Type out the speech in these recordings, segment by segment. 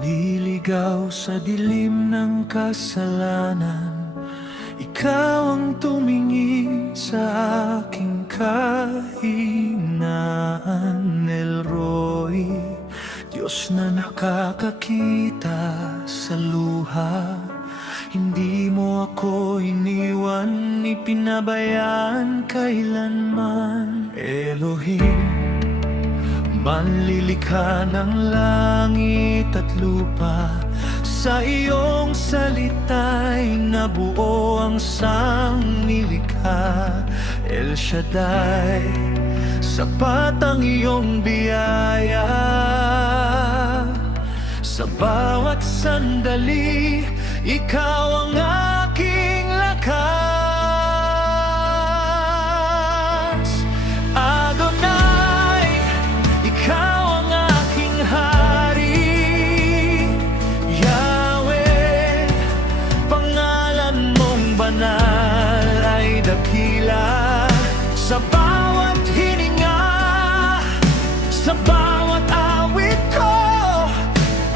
Naliligaw sa dilim ng kasalanan, ikaw ang tumingin sa aking kahinaan. El Roi, Diyos na nakakakita sa luha, hindi mo ako iniwan, ipinabayaan kailanman. Elohim, manlilikha ng langit at lupa, sa iyong salita'y nabuo ang sangnilikha. El Shaddai, sapat ang iyong biyaya, sa bawat sandali, ikaw ang aking lakas. Adonai, ikaw ang aking hari. Yahweh, pangalan mong banal ay dakila. Sa bawat hininga, sa bawat awit ko,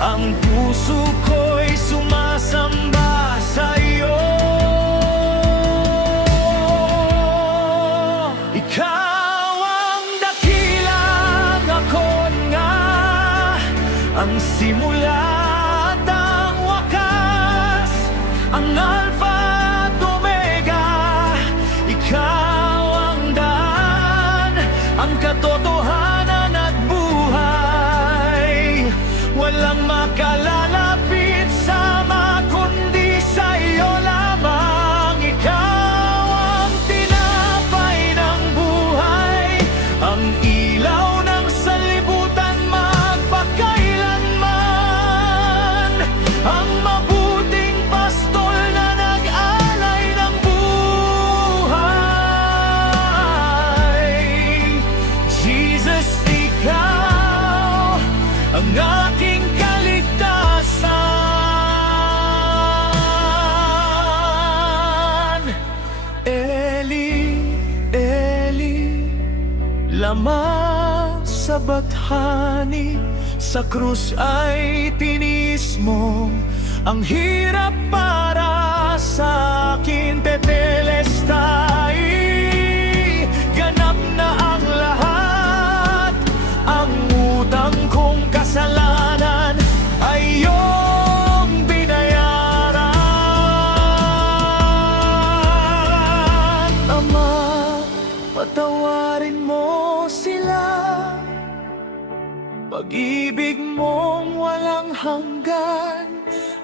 ang puso ko'y sumasamba sa iyo. Ikaw ang dakilang ako nga, ang simula at ang wakas, ang Alpha at Omega. Ikaw ang daan, ang katotohanan at buhay. Walang makalalapit sama kundi sa iyo lamang. Ikaw ang tinapay ng buhay, ang ilaw ng sanlibutan magpakailanman, ang mabuting pastol na nag-alay ng buhay. Jesus, ikaw ang aking kaligtasan. Eli, Eli, lama sabachthani, sa krus ay tinis mo ang hirap para sa akin. Tetelestai, ganap na ang lahat, ang utang kong kasalanan ay iyong binayaran. Ama, patawarin mo sila, pag-ibig mong walang hanggan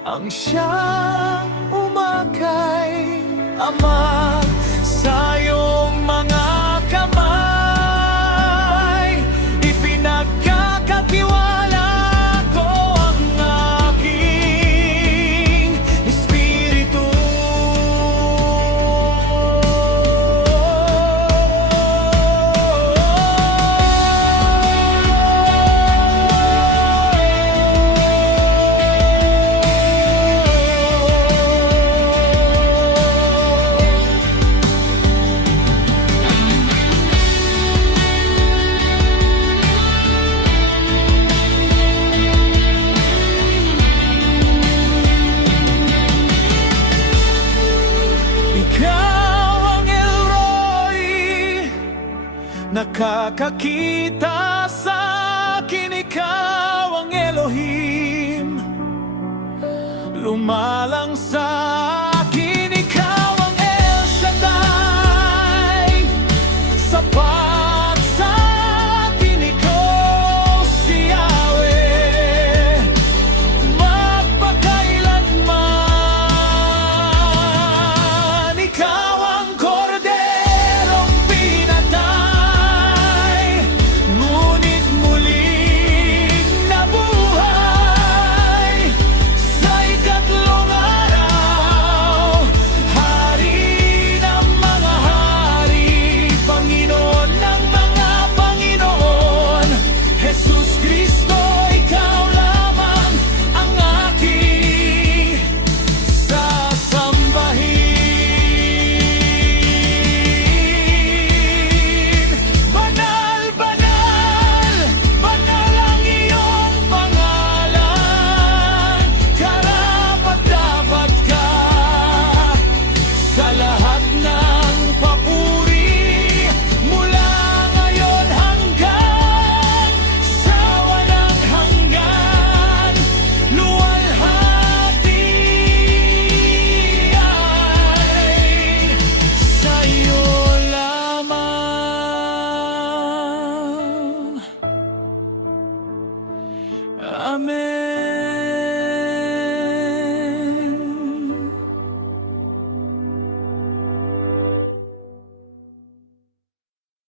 ang siyang umakay. Ama, sa iyong mga kamay, ipinagkakatiwala ko ang aking espiritu. Ikaw ang El Roi, nakakakita sa akin. Ikaw ang Elohim, lumalang sa akin. Ikaw ang El Shaddai, sapat sa akin. Ikaw si Yahweh, magpakailanman. Ikaw ang korderong pinatay, ngunit muling nabuhay sa ikatlong araw. kami